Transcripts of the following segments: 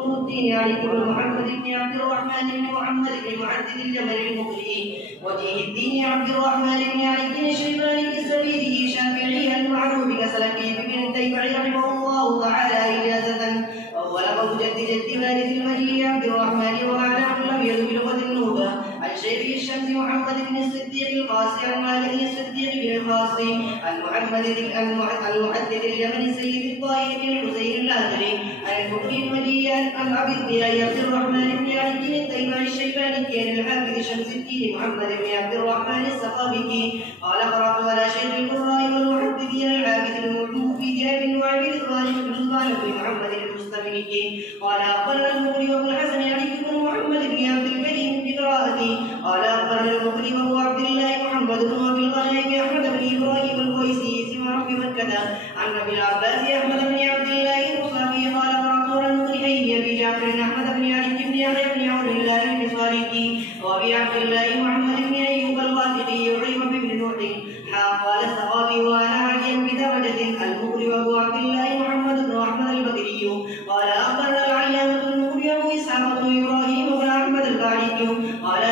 قطب الدين علي بن محمد بن عبد الرحمن بن محمد بن معدد الجبل المقري وجيه الدين عبد الرحمن بن علي بن الشيباني الزبيدي الشافعي المعروف بسلفي بن تيمع رحمه الله تعالى إجازة، وهو لقب جد جد وارث المهدي عبد الرحمن ومعناه لم يذ بلغة النوبة عن شيخ الشمس محمد بن الصديق القاسي عن مالك الصديق بن القاسي المحدث اليمني سيد الطائف بن الحسين اللاذري عن الفقيه المدي عن عبد الضياء عبد الرحمن بن علي بن التيمع الشيباني عن الحافظ شمس الدين محمد بن عبد الرحمن السخاوي قال قرأت على شيخ القراء والمحدثين الحافظ المفيد بن وعبد الظالم بن سلطان بن محمد المستملكي قال أخبرنا المغري وابن الحسن علي بن محمد بن عبد الكريم بقراءته قال أخبرنا المغري وهو عبد الله محمد بن أبي الغنائم أحمد بن إبراهيم القيسي اسم رب مكة عن أبي العباس أحمد بن عبد الله الرقافي قال قرأت على المغري أبي جعفر أحمد بن علي بن يحيى بن عبد الله الحصاري وأبي عبد الله محمد بن أيوب الغافقي وعيم بن نوح قال السخاوي وأنا عليا بدرجة المغري وأبو عبد الله محمد بن أحمد البكري قال أخبرنا العلامة المغري أبو إسحاق بن إبراهيم بن أحمد البعيدي قال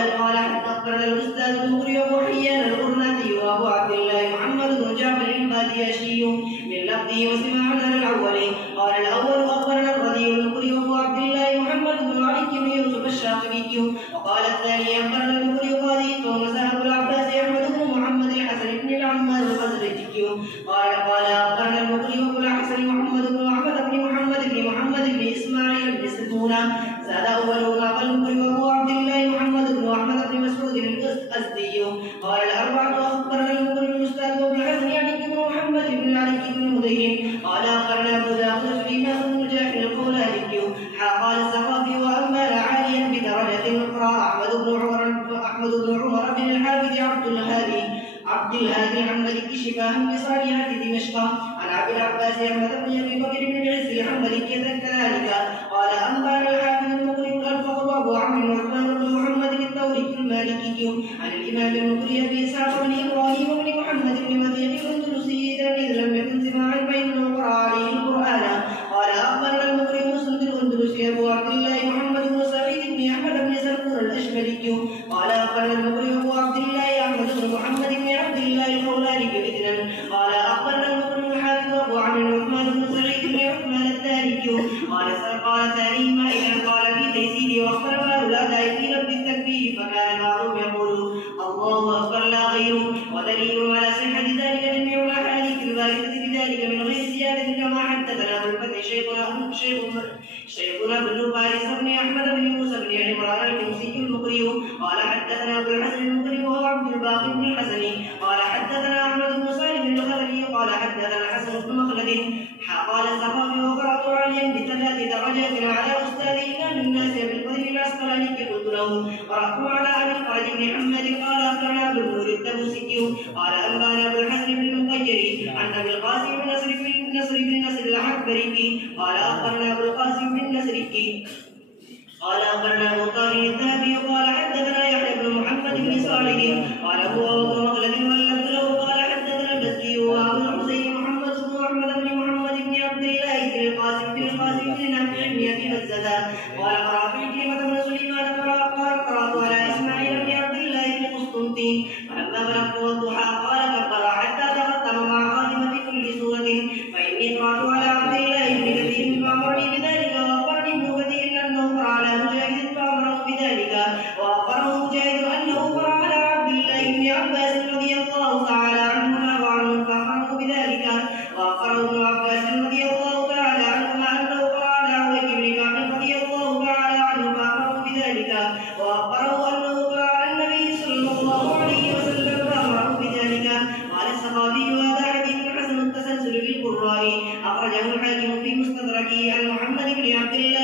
أخبرنا الأستاذ المغري أبو حيان القرناطي وأبو عبد الله محمد بن جعفر القادياشي من لفظه وسماعنا الأول قال الأول أخبرنا الرضي المغري أبو عبد الله محمد بن علي بن يوسف الشاطبي وقال الثاني أخبرنا المغري قاضي ومساه العباس أحمد بن محمد الحسن بن العمار الخزرجي قال أخبرنا المغري أبو الحسن محمد بن أحمد بن محمد بن إسماعيل بن سلمونة زاد أولهما المغري وأبو عبد الله محمد بن أحمد بن مسعود الأزدي قال الأربعة أخبرنا المغري الأستاذ أبو الحسن علي بن محمد بن علي بن مدين قال أخبرنا أبو داود سليمان بن مجاهد القولاني قال السخاوي وأما عاليا بدرجة أخرى أحمد بن عمر بن الحافظ عبد الهادي عن ملك شفاه بصالحة دمشق عن عبد العباس أحمد بن أبي بكر بن العز عن ملك كذلك قال أنبأنا الحافظ المغري الفخر أبو عمرو عثمان بن محمد الثوري المالكي عن الإمام المغري أبي إسحاق بن إبراهيم بن محمد بن وثيق الأندلسي إذ لم يكن سماعا بينه وقرأ عليه القرآن قال أخبرنا المغري مسند الأندلسي أبو عبد الله محمد بن سعيد بن أحمد بن زرقور الأشملي قال أخبرنا المغري أبو عبد الله أحمد بن محمد بن عبد الله القولاني بإذنا قال أخبرنا المغري الحافظ أبو عمرو عثمان بن سعيد بن عثمان الثاني قال ثانيهما إذا قال في تيسيره واختلف هؤلاء في لفظ التكبير فكان معروف يقول الله أكبر لا غيره ودليل على صحة ذلك جميع الأحاديث الواردة بذلك من غير زيادة كما حدثنا أبو الفتح شيخنا بن فارس بن أحمد بن موسى بن عمران الحمصي المقري قال حدثنا أبو الحسن المقري وهو عبد الباقي بن الحسن قال حدثنا أحمد بن صالح بن الخلفي قال حدثنا الحسن بن مخلد قال السخاوي وقرأت عليا بثلاث درجات على أستاذ إمام الناس بالقدر العسقلاني قلت له قرأت على أبي الفرج بن محمد قال أخبرنا أبو النور التبوسكي قال أنبأنا أبو الحسن بن المطيري عن أبي القاسم بن نصر العنبري قال أخبرنا أبو القاسم بن نصري قال أخبرنا أبو طاهر الذهبي قال حدثنا يحيى بن محمد بن صالح قال هو أبو مخلد ولد له قال حدثنا البزي وأبو الحسين محمد بن أحمد بن محمد بن عبد الله بن القاسم بن نافع بن أبي مزة قال قرأت كلمة بن سليمان قرأت على إسماعيل بن عبد الله بن قسطنطين فلما بلغت والضحى قال كبر حتى تختم مع خاتمة كل سورة فإني قرأت على عبد الله بن كثير فأمرني بذلك وأخبرني ابن كثير أنه قرأ على مجاهد فأمره بذلك وأخبره مجاهد أنه قرأ على عبد الله بن عباس رضي الله تعالى عنهما وعنه فأمره بذلك وأخبره ابن عباس رضي الله تعالى عنهما أنه قرأ على عبيد بن كعب رضي الله تعالى عنه فأمره بذلك وأخبره أنه قرأ على النبي صلى الله عليه وسلم فأمره بذلك قال السخاوي وهذا حديث حسن التسلسل بالقراء أخرجه الحاكم في مستدركه عن محمد بن عبد الله